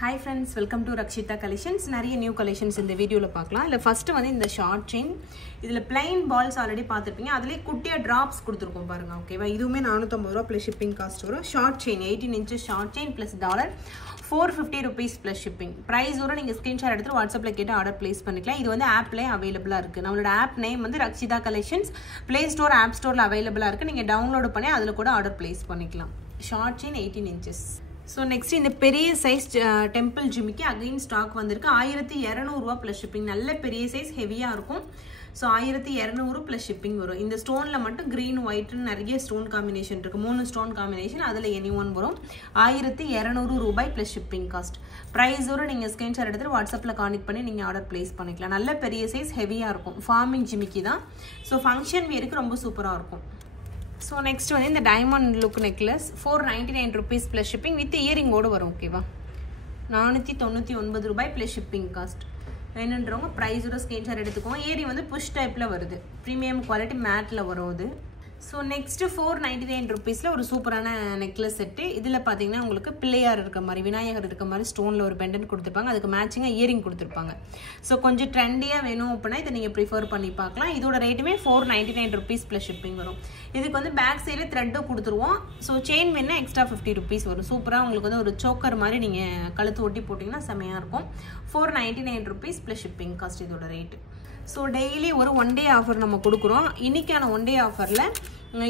Hi friends, welcome to Rakshita Collections. நிறைய new collections இந்த வீடியோல பார்க்கலாம். இல்ல ஃபர்ஸ்ட் வந்து இந்த ஷார்ட் செயின். இதுல plain balls ஆல்ரெடி பார்த்திருப்பீங்க. அதுலயே குட்டியா டிராப்ஸ் கொடுத்திருக்கோம் பாருங்க. ஓகேவா? இதுவுமே 450 ரூபாய் plus shipping cost வரும். Short chain 18 inches short chain plus dollar 450 rupees plus shipping. Price ஓட நீங்க ஸ்கிரீன்ஷாட் எடுத்து வாட்ஸ்அப்ல கேட்டு ஆர்டர் பிளேஸ் பண்ணிக்கலாம். இது வந்து ஆப்லயே அவேலபிளா இருக்கு. நம்மளோட ஆப் நேம் வந்து Rakshita Collections. Play Store, App Storeல அவேலபிளா இருக்கு. நீங்க டவுன்லோட் பண்ணி அதுல கூட ஆர்டர் பிளேஸ் பண்ணிக்கலாம். Short chain 18 inches. So next இந்த பெரிய சைஸ் டெம்பிள் ஜிமிக்கு அகைன் ஸ்டாக் வந்திருக்கு 1200 ரூபாய் plus shipping. நல்ல பெரிய சைஸ் ஹெவியா இருக்கும். ஸோ 1200 plus shipping வரும். இந்த ஸ்டோன்ல மட்டும் கிரீன் ஒயிட்னு நிறைய ஸ்டோன் காம்பினேஷன் இருக்கு. 3 ஸ்டோன் காம்பினேஷன் அதில் எனி ஒன் வரும். 1200 ரூபாய் plus shipping காஸ்ட். ப்ரைஸோட நீங்கள் ஸ்கிரீன்ஷாட் எடுத்துட்டு வாட்ஸ்அப்பில் கான்டெக்ட் பண்ணி நீங்கள் ஆர்டர் பிளேஸ் பண்ணிக்கலாம். நல்ல பெரிய சைஸ் ஹெவியாக இருக்கும். ஃபார்மிங் ஜிமிக்கி தான். ஸோ ஃபங்க்ஷன் வேருக்கு ரொம்ப சூப்பராக இருக்கும். So next one இந்த diamond look necklace 499 rupees plus shipping with earring ஓட வரும். ஓகேவா? 499 ரூபாய் plus shipping cost. வேணுன்றவங்க பிரைஸோட ஸ்கிரீன்ஷாட் எடுத்துக்கோங்க. இயரிங் வந்து புஷ் டைப்ல வருது. பிரீமியம் குவாலிட்டி மேட்ல வரும் அது. ஸோ நெக்ஸ்ட் 499 ருபீஸில் ஒரு சூப்பரான நெக்லஸ் செட்டு. இதில் பார்த்தீங்கன்னா உங்களுக்கு பிள்ளையார் இருக்க மாதிரி விநாயகர் இருக்க மாதிரி ஸ்டோனில் ஒரு பெண்டன்ட் கொடுத்துருப்பாங்க. அதுக்கு மேட்சிங்காக இயரிங் கொடுத்துருப்பாங்க. ஸோ கொஞ்சம் ட்ரெண்டியாக வேணும் அப்படின்னா இதை நீங்கள் ப்ரிஃபர் பண்ணி பார்க்கலாம். இதோட ரேட்டுமே 499 rupees plus shipping வரும். இதுக்கு வந்து பேக் சைடில் த்ரெட்டும் கொடுத்துருவோம். ஸோ செயின் வேணா எக்ஸ்ட்ரா 50 rupees வரும். சூப்பராக உங்களுக்கு வந்து ஒரு சோக்கர் மாதிரி நீங்கள் கழுத்து ஒட்டி போட்டிங்கன்னா செம்மையாக இருக்கும். 499 rupees plus shipping காஸ்ட் இதோட ரேட்டு. ஸோ டெய்லி ஒரு ஒன் டே ஆஃபர் நம்ம கொடுக்குறோம். இன்னைக்கான ஒன் டே ஆஃபரில்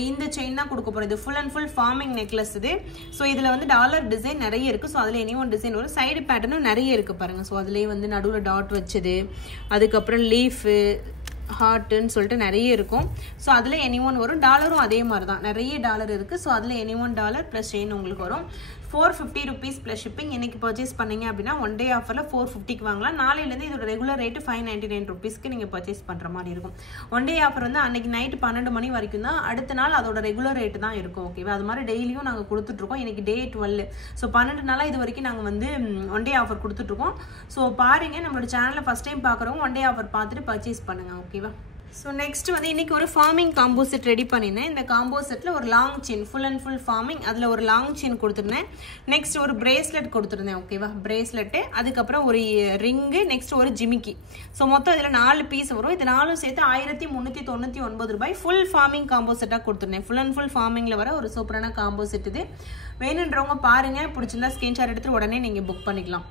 இந்த செயின் தான் கொடுக்க போகிறோம். இது full and full farming necklace இது. ஸோ இதில் வந்து டாலர் டிசைன் நிறைய இருக்குது. ஸோ அதில் எனி ஒன் டிசைன் வரும். சைடு பேட்டர்னும் நிறைய இருக்குது பாருங்கள். ஸோ அதிலே வந்து நடுவில் டாட் வச்சது, அதுக்கப்புறம் லீஃபு, ஹார்ட்டுன்னு சொல்லிட்டு நிறைய இருக்கும். ஸோ அதில் எனி ஒன் வரும். டாலரும் அதே மாதிரி தான் நிறைய டாலர் இருக்குது. ஸோ அதில் any one dollar plus chain உங்களுக்கு வரும். 450 rupees plus shipping. இன்னைக்கு பர்ச்சேஸ் பண்ணீங்க அப்படின்னா ஒன் டே ஆஃபரில் 450க்கு வாங்கலாம். நாளையிலேருந்து இதோட ரெகுலர் ரேட்டு 599 rupeesக்கு நீங்கள் பர்ச்சேஸ் பண்ணுற மாதிரி இருக்கும். ஒன் டே ஆஃபர் வந்து அன்னைக்கு நைட்டு 12 மணி வரைக்கும் தான். அடுத்த நாள் அதோட ரெகுலர் ரேட்டு தான் இருக்கும். ஓகேவா? அது மாதிரி டெய்லியும் நாங்கள் கொடுத்துட்ருக்கோம். இன்னைக்கு டே 12. ஸோ 12 நாளாக இது வரைக்கும் நாங்கள் வந்து ஒன் டே ஆஃபர் கொடுத்துட்ருக்கோம். ஸோ பாருங்கள், நம்மளோட சேனலை ஃபஸ்ட் டைம் பார்க்குறவங்க ஒன் டே ஆஃபர் பார்த்துட்டு பர்ச்சேஸ் பண்ணுங்கள். ஓகேவா? ஸோ நெக்ஸ்ட் வந்து இன்னைக்கு ஒரு ஃபார்மிங் காம்போ செட் ரெடி பண்ணியிருந்தேன். இந்த காம்போ செட்டில் ஒரு long chain full and full farming, அதில் ஒரு லாங் செயின் கொடுத்துருந்தேன். நெக்ஸ்ட் ஒரு பிரேஸ்லெட் கொடுத்துருந்தேன். ஓகேவா? பிரேஸ்லெட்டு, அதுக்கப்புறம் ஒரு ரிங்கு, நெக்ஸ்ட் ஒரு ஜிமிக்கி. ஸோ மொத்தம் இதில் 4 பீஸ் வரும். இது 4 சேர்த்து 1399 ரூபாய் ஃபுல் ஃபார்மிங் காம்போ செட்டாக கொடுத்துருந்தேன். ஃபுல் அண்ட் ஃபுல் ஃபார்மிங்கில் வர ஒரு சூப்பரான காம்போ செட் இது. வேணுன்றவங்க பாருங்கள், பிடிச்சிருந்தா ஸ்கிரீன்ஷாட் எடுத்துட்டு உடனே நீங்கள் புக் பண்ணிக்கலாம்.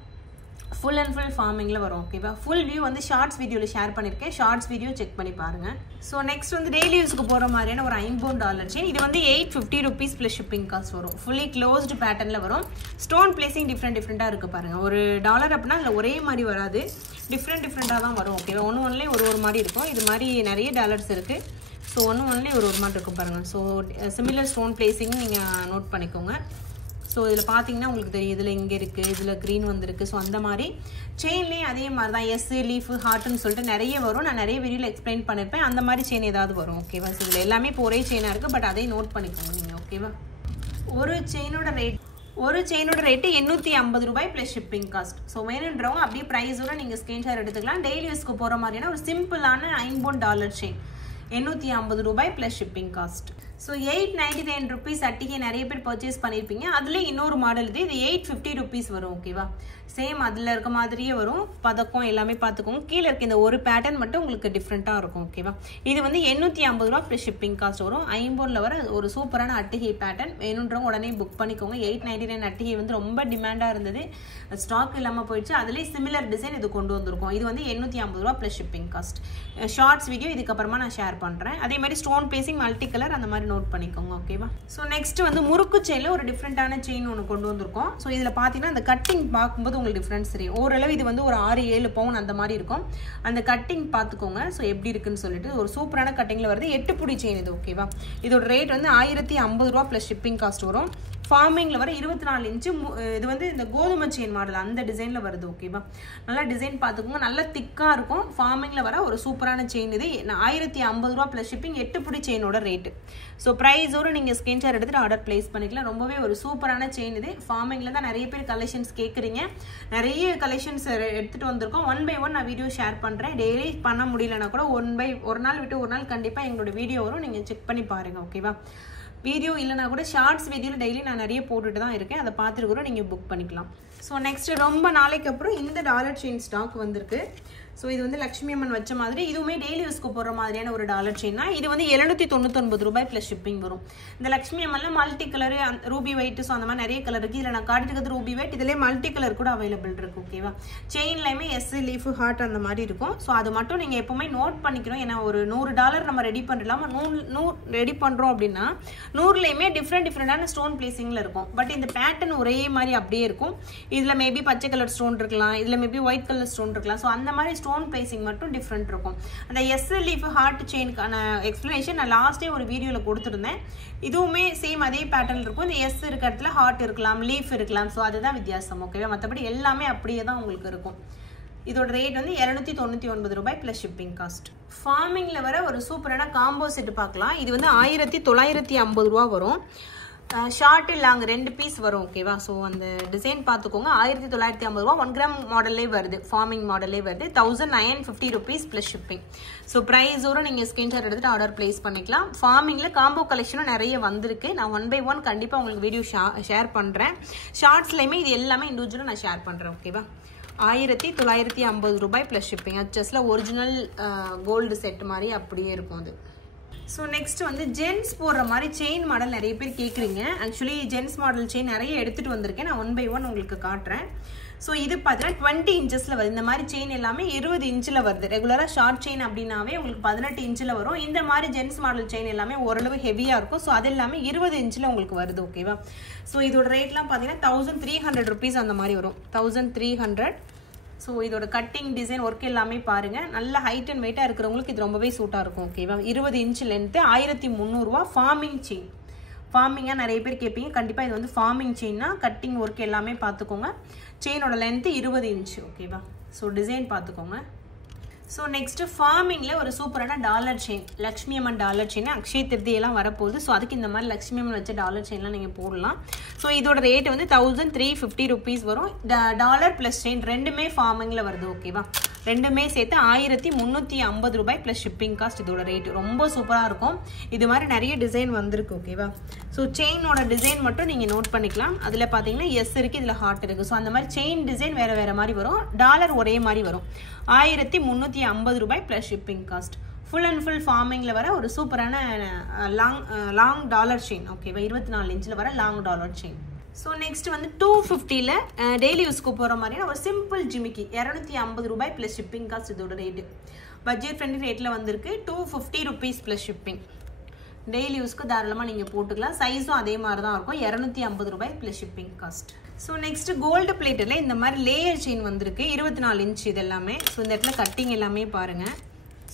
ஃபுல் அண்ட் ஃபுல் ஃபார்மிங்கில் வரும். ஓகேவா? ஃபுல் வியூ வந்து ஷார்ட்ஸ் வீடியோவில் ஷேர் பண்ணியிருக்கேன். ஷார்ட்ஸ் வீடியோ செக் பண்ணி பாருங்கள். ஸோ நெக்ஸ்ட் வந்து டெய்லி யூஸ்க்கு போகிற மாதிரியான ஒரு $50 செயின். இது வந்து 850 rupees plus shipping காஸ்ட் வரும். ஃபுல்லி க்ளோஸ்டு பேட்டர்னில் வரும். ஸ்டோன் பிளேசிங் டிஃப்ரெண்ட்டாக இருக்குது பாருங்கள். ஒரு டாலர் அப்படின்னா அதில் ஒரே மாதிரி வராது, டிஃப்ரெண்ட்டாக தான் வரும். ஓகேவா? ஒன்றுலேயே ஒரு மாதிரி இருக்கும். இது மாதிரி நிறைய டாலர்ஸ் இருக்குது. ஸோ ஒன்றுலேயே ஒரு மாதிரி இருக்கும் பாருங்கள். ஸோ சிமிலர் ஸ்டோன் பிளேசிங் நீங்கள் நோட் பண்ணிக்கோங்க. ஸோ இதில் பார்த்தீங்கன்னா உங்களுக்கு தெரியும், இதில் இங்கே இருக்குது, இதில் க்ரீன் வந்துருக்கு. ஸோ அந்த மாதிரி செயின்லேயும் அதே மாதிரி தான் எஸ், லீஃபு, ஹார்ட்டுன்னு சொல்லிட்டு நிறைய வரும். நான் நிறைய வீடியோவில் எக்ஸ்பிளைன் பண்ணியிருப்பேன். அந்த மாதிரி செயின் ஏதாவது வரும். ஓகேவா? ஸோ இதில் எல்லாமே இப்போ ஒரே செயினாக இருக்குது. பட் அதையும் நோட் பண்ணிக்கோங்க நீங்கள். ஓகேவா? ஒரு செயினோட ரேட்டு 850 ரூபாய் ப்ளஸ் ஷிப்பிங் காஸ்ட். ஸோ வேணுன்றவங்க அப்படியே ப்ரைஸோட நீங்கள் ஸ்க்ரீன்ஷாட் எடுத்துக்கலாம். டெய்லி யூஸ்க்கு போகிற மாதிரியான ஒரு சிம்பிளான $50 செயின் 850 ரூபாய் plus shipping cost. So 899 rupees அட்டிகை நிறைய பேர் பர்ச்சேஸ் பண்ணியிருப்பீங்க. அதில் இன்னொரு மாடல் இது 850 rupees வரும். ஓகேவா? சேம் அதில் இருக்க மாதிரியே வரும். பதக்கம் எல்லாமே பார்த்துக்கோங்க. கீழே இருக்க இந்த ஒரு பேட்டர்ன் மட்டும் உங்களுக்கு டிஃப்ரெண்ட்டாக இருக்கும். ஓகேவா? இது வந்து 850 ரூபா ப்ளஸ் ஷிப்பிங் காஸ்ட் வரும். 50 வர ஒரு சூப்பரான அட்டிகை பேட்டர்ன். வேணுன்றவங்க உடனே புக் பண்ணிக்கோங்க. 899 அட்டிகை வந்து ரொம்ப டிமாண்டாக இருந்தது, ஸ்டாக் இல்லாமல் போயிடுச்சு. அதுலேயே சிமிலர் டிசைன் இது கொண்டு வந்திருக்கும். இது வந்து 850 ரூபா plus shipping cost. Shorts video இதுக்கப்புறமா நான் ஷேர் பண்ணுறேன். அதே மாதிரி ஸ்டோன் பேசிங் மல்டி கலர் அந்த மாதிரி நோட் பண்ணிக்கோங்க. ஓகேவா? ஸோ நெக்ஸ்ட் வந்து முறுக்கு செயினில் ஒரு டிஃப்ரெண்டான செயின் ஒன்று கொண்டு வந்திருக்கோம். ஸோ இதில் பார்த்தீங்கன்னா அந்த கட்டிங் பார்க்கும்போது உங்களுக்கு டிஃப்ரென்ஸ் தெரியும். ஓரளவு இது வந்து ஒரு 6-7 பவுன் அந்த மாதிரி இருக்கும். அந்த கட்டிங் பார்த்துக்கோங்க. ஸோ எப்படி இருக்குன்னு சொல்லிட்டு ஒரு சூப்பரான கட்டிங்கில் வருது. 8 புடி செயின் இது. ஓகேவா? இதோட ரேட் வந்து 1050 ரூபா ப்ளஸ் ஷிப்பிங் காஸ்ட் வரும். ஃபார்மிங்கில் வர 24 இன்ச்சு. இது வந்து இந்த கோதுமை செயின் மாடல் அந்த டிசைனில் வருது. ஓகேவா? நல்லா டிசைன் பார்த்துக்கோங்க. நல்லா திக்காக இருக்கும். ஃபார்மிங்கில் வர ஒரு சூப்பரான செயின் இது. 1050 ரூபா ப்ளஸ் ஷிப்பிங். 8 புடி செயினோட ரேட்டு. ஸோ ப்ரைஸோடு நீங்கள் ஸ்கிரீன்ஷாட் எடுத்துகிட்டு ஆர்டர் பிளேஸ் பண்ணிக்கலாம். ரொம்பவே ஒரு சூப்பரான செயின் இது. ஃபார்மிங்கில் தான் நிறைய பேர் கலெக்ஷன்ஸ் கேட்குறீங்க. நிறைய கலெக்ஷன்ஸ் எடுத்துகிட்டு வந்திருக்கோம். 1 by 1 நான் வீடியோ ஷேர் பண்ணுறேன். டெய்லி பண்ண முடியலன்னா கூட ஒரு நாள் விட்டு ஒரு நாள் கண்டிப்பாக எங்களோட வீடியோ வரும். நீங்கள் செக் பண்ணி பாருங்கள். ஓகேவா? வீடியோ இல்லைனா கூட ஷார்ட்ஸ் வீடியோவில் டெய்லி நான் நிறைய போட்டுட்டு தான் இருக்கேன். அதை பார்த்துட்டு கூட நீங்கள் புக் பண்ணிக்கலாம். ஸோ நெக்ஸ்ட் ரொம்ப நாளைக்கு அப்புறம் இந்த டாலர் செயின் ஸ்டாக் வந்திருக்கு. ஸோ இது வந்து லக்ஷ்மி அம்மன் வச்ச மாதிரி, இதுவுமே டெய்லி யூஸ்க்கு போகிற மாதிரியான ஒரு டாலர் செயின் தான். இது வந்து 799 ரூபாய் ப்ளஸ் ஷிப்பிங் வரும். இந்த லக்ஷ்மி அம்மன்ல multi colour, ruby white, so அந்த மாதிரி நிறைய கலர் இருக்குது. இதில் நான் காட்டிருக்கிறது ரூபி ஒயிட், இதுலேயே மல்டி கலர் கூட அவைலபிள் இருக்குது. ஓகேவா, செயின்லையுமே எஸ் லீஃப் ஹார்ட் அந்த மாதிரி இருக்கும். ஸோ அது மட்டும் நீங்கள் எப்போவுமே நோட் பண்ணிக்கணும். ஏன்னா ஒரு $100 நம்ம ரெடி பண்ணலாம், 100 ரெடி பண்ணுறோம் அப்படின்னா 100லையுமே டிஃப்ரெண்டான ஸ்டோன் பிளேசிங்கில் இருக்கும். பட் இந்த பேட்டர்ன் ஒரே மாதிரி அப்படியே இருக்கும். இதில் மேபி பச்சை கலர் ஸ்டோன் இருக்கலாம், இதில் மேபி ஒயிட் கலர் ஸ்டோன் இருக்கலாம். ஸோ அந்த மாதிரி ஸ்டோன் பிளேசிங் மட்டும் டிஃப்ரெண்ட் இருக்கும். அந்த எஸ் லீஃப் ஹார்ட் செயினுக்கான எக்ஸ்பிளனேஷன் நான் லாஸ்ட்டே ஒரு வீடியோவில் கொடுத்துருந்தேன். இதுவுமே சேம் அதே பேட்டர்ன் இருக்கும். இந்த எஸ் இருக்க இடத்துல ஹார்ட் இருக்கலாம், லீஃப் இருக்கலாம். ஸோ அதுதான் வித்தியாசம். ஓகேவா, மற்றபடி எல்லாமே அப்படியே தான் உங்களுக்கு இருக்கும். இதோட ரேட் வந்து 299 ரூபாய் ப்ளஸ் ஷிப்பிங் காஸ்ட். ஃபார்மிங்கில் வர ஒரு சூப்பரான காம்போ செட்டு பார்க்கலாம். இது வந்து 1950 ரூபா வரும். ஷார்ட் லாங் 2 பீஸ் வரும். ஓகேவா, ஸோ அந்த டிசைன் பார்த்துக்கோங்க. 1950 ரூபா 1 கிராம் மாடல்லே வருது, ஃபார்மிங் மாடல்லே வருது. 1950 ருபீஸ் ப்ளஸ் ஷிப்பிங். ஸோ ப்ரைஸோட நீங்கள் ஸ்க்ரீன்ஷாட் எடுத்துகிட்டு ஆர்டர் பிளேஸ் பண்ணிக்கலாம். ஃபார்மிங்கில் காம்போ கலெக்ஷனும் நிறைய வந்திருக்கு. நான் 1 by 1 கண்டிப்பாக உங்களுக்கு வீடியோ ஷேர் பண்ணுறேன். ஷார்ட்ஸ்லையுமே இது எல்லாமே இண்டிவிஜுவலாக நான் ஷேர் பண்ணுறேன். ஓகேவா, 1950 ரூபாய் ப்ளஸ் ஷிப்பிங். அச்சஸில் ஒரிஜினல் கோல்டு செட் மாதிரி அப்படியே இருக்கும் அது. ஸோ நெக்ஸ்ட் வந்து ஜென்ஸ் போடுற மாதிரி செயின் மாடல் நிறைய பேர் கேட்குறீங்க. ஆக்சுவலி ஜென்ஸ் மாடல் செயின் நிறைய எடுத்துகிட்டு வந்திருக்கேன். நான் 1 by 1 உங்களுக்கு காட்டுறேன். ஸோ இது பார்த்தீங்கன்னா 20 இன்ச்சஸில் வருது. இந்த மாதிரி செயின் எல்லாமே 20 இன்ச்சில் வருது. ரெகுலராக ஷார்ட் செயின் அப்படின்னாவே உங்களுக்கு 18 இன்ச்சில் வரும். இந்த மாதிரி ஜென்ஸ் மாடல் செயின் எல்லாமே ஓரளவு ஹெவியாக இருக்கும். ஸோ அது எல்லாமே 20 இன்ச்சில் உங்களுக்கு வருது. ஓகேவா, ஸோ இதோட ரேட்லாம் பார்த்தீங்கன்னா 1300 ருபீஸ் அந்த மாதிரி வரும். 1300. ஸோ இதோட கட்டிங் டிசைன் ஒர்க் எல்லாமே பாருங்கள். நல்ல ஹைட் அண்ட் வெயிட்டாக இருக்கிறவங்களுக்கு இது ரொம்பவே சூட்டாக இருக்கும். ஓகேவா, 20 இன்ச் லென்த்து, 1300 ரூபா. ஃபார்மிங் செயின், ஃபார்மிங்காக நிறைய பேர் கேட்பீங்க. கண்டிப்பாக இது வந்து ஃபார்மிங் செயின்னா கட்டிங் ஒர்க் எல்லாமே பார்த்துக்கோங்க. செயினோட லென்த்து 20 இன்ச். ஓகேவா, ஸோ டிசைன் பார்த்துக்கோங்க. ஸோ நெக்ஸ்ட்டு ஃபார்மிங்கில் ஒரு சூப்பரான டாலர் செயின், லக்ஷ்மி அம்மன் டாலர் செயின். அக்ஷய திருதியெல்லாம் வரப்போகுது. ஸோ அதுக்கு இந்த மாதிரி லக்ஷ்மி அம்மன் வச்ச டாலர் செயின்லாம் நீங்கள் போடலாம். ஸோ இதோட ரேட் வந்து 1350 ருபீஸ் வரும். டாலர் ப்ளஸ் செயின் ரெண்டுமே ஃபார்மிங்கில் வருது. ஓகேவா, ரெண்டுமே சேர்த்து 1350 ரூபாய் ப்ளஸ் ஷிப்பிங் காஸ்ட். இதோட ரேட் ரொம்ப சூப்பராக இருக்கும். இது மாதிரி நிறைய டிசைன் வந்திருக்கு. ஓகேவா, ஸோ செயினோட டிசைன் மட்டும் நீங்கள் நோட் பண்ணிக்கலாம். அதில் பார்த்தீங்கன்னா எஸ் இருக்குது, இதில் ஹார்ட் இருக்குது. ஸோ அந்த மாதிரி செயின் டிசைன் வேறு மாதிரி வரும். டாலர் ஒரே மாதிரி வரும். 1350 ரூபாய் plus shipping cost. Full and full ஃபார்மிங்கில் வர ஒரு சூப்பரான லாங் டாலர் செயின். ஓகேவா, 24 இன்ச்சில் வர long dollar chain. So next வந்து 250ல் டெய்லி யூஸ்க்கு போகிற மாதிரியான ஒரு சிம்பிள் ஜிமிக்கி, 250 ரூபாய் ப்ளஸ் ஷிப்பிங் காஸ்ட். இதோட ரேட்டு பட்ஜெட் ஃப்ரெண்ட்லி ரேட்டில் வந்திருக்கு. 250 ருபீஸ் ப்ளஸ் ஷிப்பிங். டெய்லி யூஸ்க்கு தாராளமாக நீங்கள் போட்டுக்கலாம். சைஸும் அதே மாதிரி தான் இருக்கும். 250 ரூபாய் plus shipping cost. So next gold பிளேட்டில் இந்த மாதிரி லேயர் செயின் வந்திருக்கு. 24 இன்ச் இது எல்லாமே. ஸோ இந்த இடத்துல கட்டிங் எல்லாமே பாருங்கள்.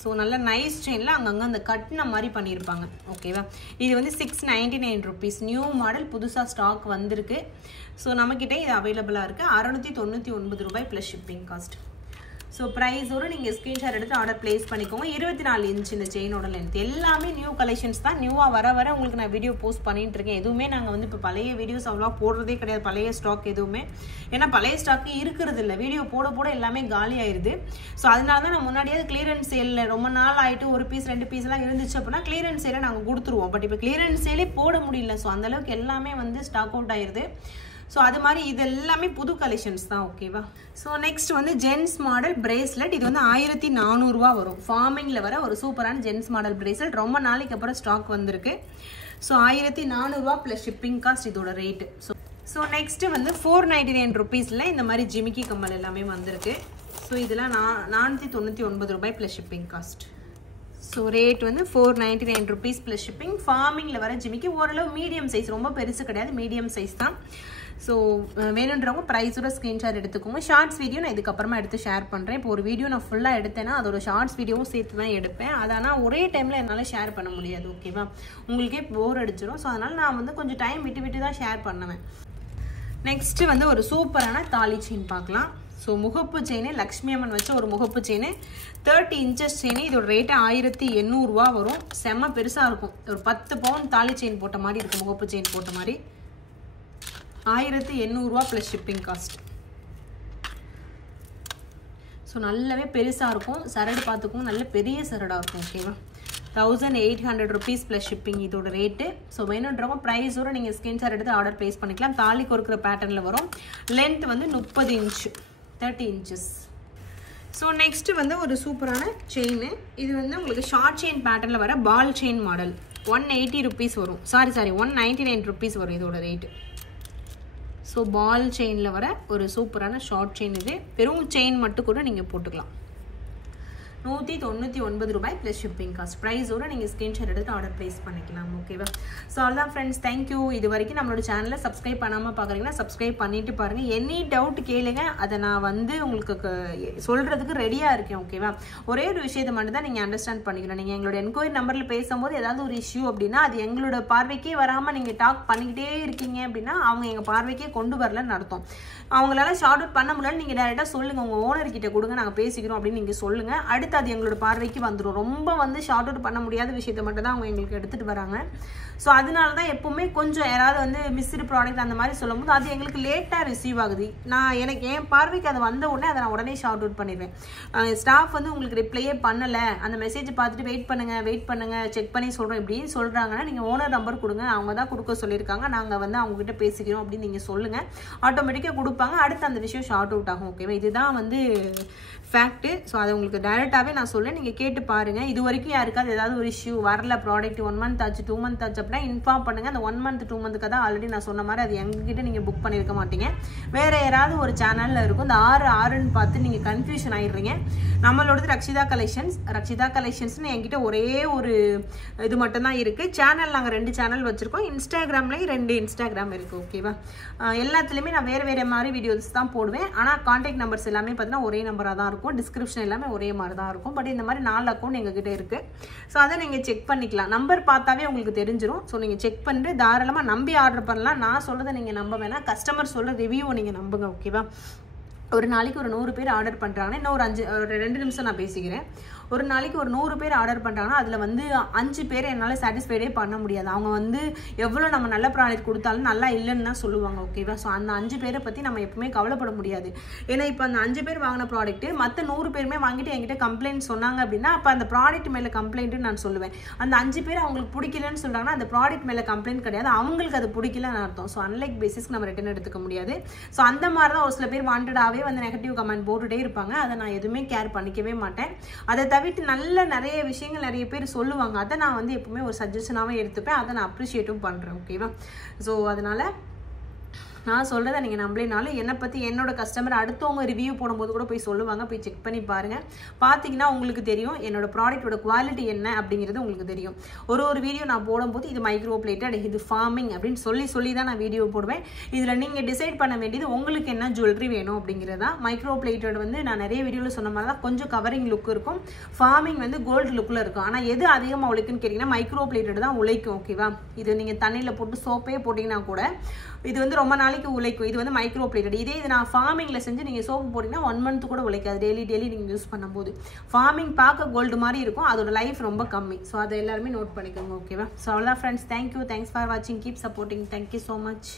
ஸோ நல்ல நைஸ் செயினில் அங்கங்கே அந்த கட்டின மாதிரி பண்ணியிருப்பாங்க. ஓகேவா, இது வந்து 699 ருபீஸ். நியூ மாடல், புதுசாக ஸ்டாக் வந்திருக்கு. ஸோ நம்மக்கிட்ட இது அவைலபிளாக இருக்குது. 699 ரூபாய் ப்ளஸ் ஷிப்பிங் காஸ்ட். ஸோ ப்ரைஸோடு நீங்கள் ஸ்க்ரீன்ஷாட் எடுத்து ஆர்டர் பிளேஸ் பண்ணிக்கோங்க. 24 இன்ச் இந்த செயினோட லென்த். எல்லாமே நியூ கலெக்ஷன்ஸ் தான். நியூவாக வர உங்களுக்கு நான் வீடியோ போஸ்ட் பண்ணிட்டு இருக்கேன். எதுவுமே நாங்கள் வந்து இப்போ பழைய வீடியோஸ் அவ்வளோ போடுறதே கிடையாது. பழைய ஸ்டாக் எதுவுமே, ஏன்னா பழைய ஸ்டாக்கு இருக்கிறது இல்லை. வீடியோ போட எல்லாமே காலி ஆயிடுது. ஸோ அதனால தான் நான் முன்னாடியாவது கிளியரன்ஸ் சேலில் ரொம்ப நாள் ஆகிட்டு ஒரு பீஸ் 2 பீஸ்லாம் இருந்துச்சு அப்படின்னா கிளியரன்ஸ் சேலை நாங்கள் கொடுத்துருவோம். பட் இப்போ கிளியரன்ஸ் சேலே போட முடியல. ஸோ அந்தளவுக்கு எல்லாமே வந்து ஸ்டாக் அவுட் ஆயிடுது. ஸோ அது மாதிரி இது எல்லாமே புது கலெக்ஷன்ஸ் தான். ஓகேவா, ஸோ நெக்ஸ்ட் வந்து ஜென்ஸ் மாடல் பிரேஸ்லெட். இது வந்து 1400 ரூபா வரும். ஃபார்மிங்கில் வர ஒரு சூப்பரான ஜென்ஸ் மாடல் பிரேஸ்லெட். ரொம்ப நாளைக்கு அப்புறம் ஸ்டாக் வந்திருக்கு. ஸோ 1400 ரூபா ப்ளஸ் ஷிப்பிங் காஸ்ட் இதோட ரேட்டு. ஸோ நெக்ஸ்ட் வந்து 499 ருபீஸில் இந்த மாதிரி ஜிமிக்கி கம்மல் எல்லாமே வந்திருக்கு. ஸோ இதெல்லாம் 499 ரூபாய் plus shipping cost. So rate வந்து 499 ருபீஸ் ப்ளஸ் ஷிப்பிங். ஃபார்மிங்கில் வர ஜிமிக்கி ஓரளவு மீடியம் சைஸ், ரொம்ப பெருசு கிடையாது, மீடியம் சைஸ் தான். ஸோ வேணுன்றவங்க ப்ரைஸோட ஸ்க்ரீன்ஷாட் எடுத்துக்கோங்க. ஷார்ட்ஸ் வீடியோ நான் இதுக்கப்புறமா எடுத்து ஷேர் பண்ணுறேன். இப்போ ஒரு வீடியோ நான் ஃபுல்லாக எடுத்தேன்னா அதோட ஷார்ட்ஸ் வீடியோவும் சேர்த்து தான் எடுப்பேன். அதனால் ஒரே டைமில் என்னால் ஷேர் பண்ண முடியாது. ஓகேவா, உங்களுக்கே போர் அடிச்சிடும். ஸோ அதனால் நான் வந்து கொஞ்சம் டைம் விட்டு தான் ஷேர் பண்ணுவேன். நெக்ஸ்ட்டு வந்து ஒரு சூப்பரான தாலி செயின் பார்க்கலாம். ஸோ முகப்பு செயின், லக்ஷ்மி அம்மன் வச்ச ஒரு முகப்பு செயின், 30 இன்ச்சஸ் செயின். இதோட ரேட்டு 1800 ரூபா வரும். செம்ம பெருசாக இருக்கும். ஒரு 10 பவுன் தாலி செயின் போட்ட மாதிரி இருக்கும். முகப்பு செயின் போட்ட மாதிரி 1800 ரூபா ப்ளஸ் ஷிப்பிங் காஸ்ட். ஸோ நல்லாவே பெருசாக இருக்கும். சரடு பார்த்துக்கோங்க, நல்ல பெரிய சரடாக இருக்கும். ஓகேவா, 1800 rupees ப்ளஸ் ஷிப்பிங் இதோட ரேட்டு. ஸோ வேணுன்றவங்க ப்ரைஸோட நீங்கள் ஸ்கிரீன்ஷாட் எடுத்து ஆர்டர் ப்ளேஸ் பண்ணிக்கலாம். தாலி கொடுக்குற பேட்டர்னில் வரும். லென்த் வந்து 30 இன்ச் 30 inches. ஸோ நெக்ஸ்ட்டு வந்து ஒரு சூப்பரான செயின். இது வந்து உங்களுக்கு ஷார்ட் செயின் பேட்டர்னில் வர பால் செயின் மாடல். 180 rupees வரும். சாரி 199 rupees வரும் இதோட ரேட்டு. ஸோ பால் செயினில் வர ஒரு சூப்பரான ஷார்ட் செயின். இது வெறும் செயின் மட்டும் கூட நீங்கள் போட்டுக்கலாம். 199 ரூபாய் ப்ளஸ் ஷிப்பிங் காஸ்ட். ப்ரைஸோட நீங்கள் ஸ்க்ரீன்ஷாட் எடுத்து ஆர்டர் ப்ளேஸ் பண்ணிக்கலாம். ஓகேவா? ஸோ அவ்வளோதான் ஃப்ரெண்ட்ஸ். தேங்க்யூ. இது வரைக்கும் நம்மளோட சேனலை சப்ஸ்கிரைப் பண்ணாமல் பார்க்குறீங்கன்னா சப்ஸ்கிரைப் பண்ணிட்டு பாருங்கள். எனி டவுட் கேளுங்க, அதை நான் வந்து உங்களுக்கு சொல்கிறதுக்கு ரெடியாக இருக்கேன். ஓகேவா? ஒரே ஒரு விஷயத்தை மட்டும் தான் நீங்கள் அண்டர்ஸ்டாண்ட் பண்ணிக்கணும். நீங்கள் எங்களோட என்கொயரி நம்பரில் பேசும்போது ஏதாவது ஒரு இஷ்யூ அப்படின்னா அது எங்களோட பார்வைக்கே வராமல் நீங்கள் டாக் பண்ணிக்கிட்டே இருக்கீங்க அப்படின்னா அவங்க எங்கள் பார்வைக்கே கொண்டு வரலன்னு அர்த்தம். அவங்களால ஷார்ட் அவுட் பண்ண முடியல, நீங்கள் டேரெக்டாக சொல்லுங்கள், உங்கள் ஓனர்கிட்ட கொடுங்க, நாங்கள் பேசிக்கிறோம் அப்படின்னு நீங்கள் சொல்லுங்கள். அடுத்து அது எங்களோட பார்வைக்கு வந்துடும். ரொம்ப வந்து ஷார்ட் அவுட் பண்ண முடியாத விஷயத்தை மட்டும் தான் அவங்க எங்களுக்கு எடுத்துகிட்டு வராங்க. ஸோ அதனால தான் எப்போவுமே கொஞ்சம் யாராவது வந்து மிஸ்டு ப்ராடக்ட் அந்த மாதிரி சொல்லும் போது அது எங்களுக்கு லேட்டாக ரிசீவ் ஆகுது. எனக்கு என் பார்வைக்கு அது வந்த உடனே அதை நான் உடனே ஷார்ட் அவுட் பண்ணிடுவேன். ஸ்டாஃப் வந்து உங்களுக்கு ரிப்ளையே பண்ணலை, அந்த மெசேஜ் பார்த்துட்டு வெயிட் பண்ணுங்கள் செக் பண்ணி சொல்கிறோம் இப்படின்னு சொல்கிறாங்கன்னா நீங்கள் ஓனர் நம்பர் கொடுங்க, அவங்க தான் கொடுக்க சொல்லியிருக்காங்க, நாங்கள் வந்து அவங்ககிட்ட பேசிக்கிறோம் அப்படின்னு நீங்கள் சொல்லுங்கள். ஆட்டோமேட்டிக்காக கொடுப்பாங்க. அடுத்து அந்த விஷயம் ஷார்ட் அவுட் ஆகும். ஓகேவா? இதுதான் வந்து ஃபேக்ட்டு. ஸோ அதை உங்களுக்கு டைரெக்டாகவே நான் சொல்லேன், நீங்கள் கேட்டு பாருங்கள். இது வரைக்கும் யாருக்காவது ஏதாவது ஒரு இஷ்யூ வரல, ப்ராடக்ட் 1 month ஆச்சு 2 month ஆச்சு அப்படின்னா இன்ஃபார்ம் பண்ணுங்கள். அந்த 1 month 2 monthக்கு தான் ஆல்ரெடி நான் சொன்ன மாதிரி அது எங்ககிட்ட நீங்கள் புக் பண்ணியிருக்க மாட்டீங்க, வேறு யாராவது ஒரு சேனலில் இருக்கும். இந்த 6 பார்த்து நீங்கள் கன்ஃபியூஷன் ஆகிடுறீங்க. நம்மளோடது ரக்ஷிதா கலெக்ஷன்ஸ்னு என்கிட்ட ஒரே ஒரு இது மட்டும்தான் இருக்குது. சேனல் நாங்கள் 2 சேனல் வச்சுருக்கோம். இன்ஸ்டாகிராம்லேயும் 2 இன்ஸ்டாகிராம் இருக்குது. ஓகேவா? எல்லாத்துலேயுமே நான் வேறு மாதிரி வீடியோஸ் தான் போடுவேன். ஆனால் கான்டாக்ட் நம்பர்ஸ் எல்லாமே பார்த்தீங்கன்னா ஒரே நம்பராக தான் இருக்கும். டிஸ்கிரிப்ஷன் எல்லாமே ஒரே மாதிரி தான் இருக்கும். பட் இந்த மாதிரி 4 அக்கௌண்ட் எங்ககிட்ட இருக்குது. ஸோ அதை நீங்கள் செக் பண்ணிக்கலாம். நம்பர் பார்த்தாவே உங்களுக்கு தெரிஞ்சிடும். ஸோ நீங்கள் செக் பண்ணிட்டு தாராளமாக நம்பி ஆர்டர் பண்ணலாம். நான் சொல்கிறத நீங்கள் நம்ப வேணாம், கஸ்டமர் சொல்கிற ரிவ்யூவை நீங்கள் நம்புங்க. ஓகேவா? ஒரு நாளைக்கு ஒரு 100 பேர் ஆர்டர் பண்ணுறாங்கன்னா இன்னும் ஒரு 2 நிமிஷம் நான் பேசிக்கிறேன். ஒரு நாளைக்கு ஒரு 100 பேர் ஆர்டர் பண்ணுறாங்கன்னா அதில் வந்து 5 பேர் என்னால் சாட்டிஸ்ஃபைடே பண்ண முடியாது. அவங்க வந்து எவ்வளோ நம்ம நல்ல ப்ராடக்ட் கொடுத்தாலும் நல்லா இல்லைன்னு தான் சொல்லுவாங்க. ஓகேவா? ஸோ அந்த 5 பேரை பற்றி நம்ம எப்பவுமே கவலைப்பட முடியாது. ஏன்னா இப்போ அந்த 5 பேர் வாங்கின ப்ராடக்ட்டு மற்ற 100 பேருமே வாங்கிட்டு என்கிட்ட கம்ப்ளைண்ட் சொன்னாங்க அப்படின்னா அப்போ அந்த ப்ராடக்ட் மேலே கம்ப்ளைண்ட்டுன்னு நான் சொல்லுவேன். அந்த 5 பேர் அவங்களுக்கு பிடிக்கலன்னு சொல்கிறாங்கன்னா அந்த ப்ராடக்ட் மேலே கம்ப்ளைண்ட் கிடையாது, அவங்களுக்கு அது பிடிக்கலன்னு அர்த்தம். ஸோ அன்லைக் பேசிஸ்க்கு நம்ம ரிட்டன் எடுத்துக்க முடியாது. ஸோ அந்த மாதிரி தான் ஒரு சில பேர் வாண்டடாகவே வந்து நெகட்டிவ் கமெண்ட் போட்டுகிட்டே இருப்பாங்க. அதை நான் எதுவுமே கேர் பண்ணிக்கவே மாட்டேன். அதை தவிர்த்து நிறைய விஷயங்கள் நிறைய பேர் சொல்லுவாங்க. அதை நான் வந்து எப்பவுமே ஒரு சஜஷனாகவே எடுத்துப்பேன். அதை நான் அப்ரிஷியேட்டும் பண்ணுறேன். ஓகேவா? ஸோ அதனால் நான் சொல்கிறத நீங்கள் நம்பலைனாலும் என்னை பற்றி என்னோட கஸ்டமர் அடுத்தவங்க ரிவ்யூ போடும்போது கூட போய் சொல்லுவாங்க. போய் செக் பண்ணி பாருங்கள். பார்த்தீங்கன்னா உங்களுக்கு தெரியும் என்னோட ப்ராடக்ட்டோட குவாலிட்டி என்ன அப்படிங்கிறது உங்களுக்கு தெரியும். ஒரு வீடியோ நான் போடும்போது இது மைக்ரோ பிளேட்டட், இது ஃபார்மிங் அப்படின்னு சொல்லி தான் நான் வீடியோ போடுவேன். இதில் நீங்கள் டிசைட் பண்ண வேண்டியது உங்களுக்கு என்ன ஜுவல்லரி வேணும் அப்படிங்கிறதா. மைக்ரோ பிளேட்டட் வந்து நான் நிறைய வீடியோவில் சொன்ன மாதிரி தான் கொஞ்சம் கவரிங் லுக் இருக்கும். ஃபார்மிங் வந்து கோல்டு லுக்கில் இருக்கும். ஆனால் எது அதிகமாக உழைக்குன்னு கேட்டிங்கன்னா மைக்ரோ பிளேட்டட் தான் உழைக்கும். ஓகேவா? இது நீங்கள் தண்ணியில் போட்டு சோப்பே போட்டிங்கன்னா கூட இது வந்து ரொம்ப நாளைக்கு உழைக்கும். இது வந்து மைக்ரோ பிளேட்டட். இதே இது நான் ஃபார்மிங்கில் செஞ்சு நீங்கள் சோப்பு போட்டிங்கன்னா 1 month கூட உழைக்காது. டெய்லி நீங்கள் யூஸ் பண்ணும்போது ஃபார்மிங் பார்க்க கோல்டு மாதிரி இருக்கும், அதோட லைஃப் ரொம்ப கம்மி. ஸோ அதை எல்லாருமே நோட் பண்ணிக்கோங்க. ஓகேவா? ஸோ அவ்வளோதான் ஃப்ரெண்ட்ஸ். தேங்க்யூ. தேங்க்ஸ் ஃபார் வாட்சிங். Keep supporting. Thank you so much.